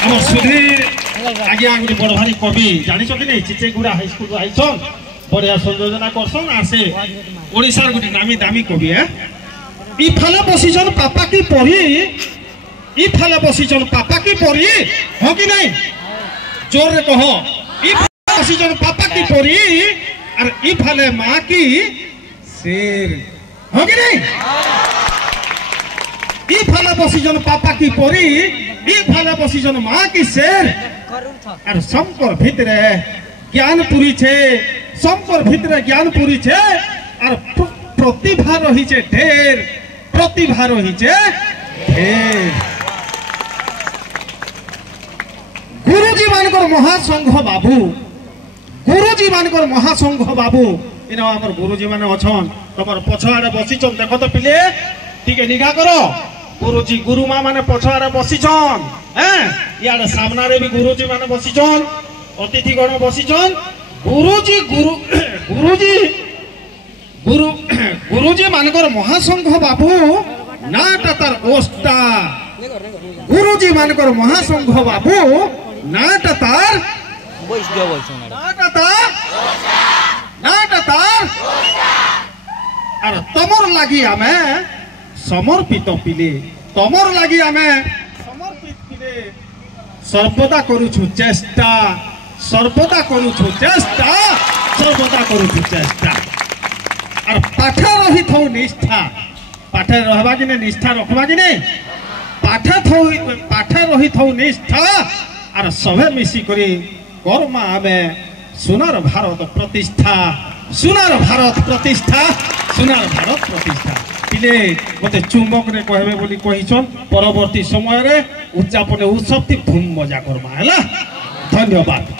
आम सुधीर आज्ञा गोटे बड़ भारी कवि जानी कि नहीं चिचेगुड़ा हाईस्कल आईसन बढ़िया संयोजना करसन आर से ओडिशार गोटे नामी दामी कवि है इफाले बसीचन पापा की पढ़ी इफाले बसीचन पापा की पढ़ी हो कि नहीं जोर रे कहो इफाले बसीचन पापा की पढ़ी और इफाले माँ की शेर हो कि नहीं इफाले बसीचन पापा की पढ़ी इफाले बसीचन माँ की शेर और संपर भितरे ज्ञानपुरी छे संपर भितरे ज्ञानपुरी छे और प्रतिभा रही छे ढेर प्रतिभा रही छे ढेर गुरुजी मानकर महासंघ बाबू गुरुजी मानकर महासंघ बाबू इन आमर गुरुजी माने अछन तमर पछाड़े बसीचन देखो तो पिले ठीक निघा करो गुरुजी गुरुमा माने पछाड़े बसीचन हैं यार सामना रे भी गुरुजी माने बसीचन अतिथि गण बसीचन गुरुजी गुरुजी गुरु गुरुजी मानकर महासंघ बाबू नाटा तार ओस्टा गुरुजी मानकर महासंघ बाबू नाटा तार नाटा तार और तमर लागी आमे समर्पित पिले तमर लागी आमे समर्पित पिले सर्वदा करूछु चेष्टा सर्वदा करूछु चेष्टा सर्वदा करूछु चेष्टा और पाठे रही थो निष्ठा पाठे रहबा कि निष्ठा रखबा कि नहीं पाठे रही थो निष्ठा और सबे मिसी करी कर्मा आमे सुनार भारत प्रतिष्ठा सुनार भारत प्रतिष्ठा सुनार भारत प्रतिष्ठा पिले मते चुंबक रे कहबे बोली कहिछन परवर्ती समय रे उद्यापन उत्सव धूम मजा करमा हैला धन्यवाद।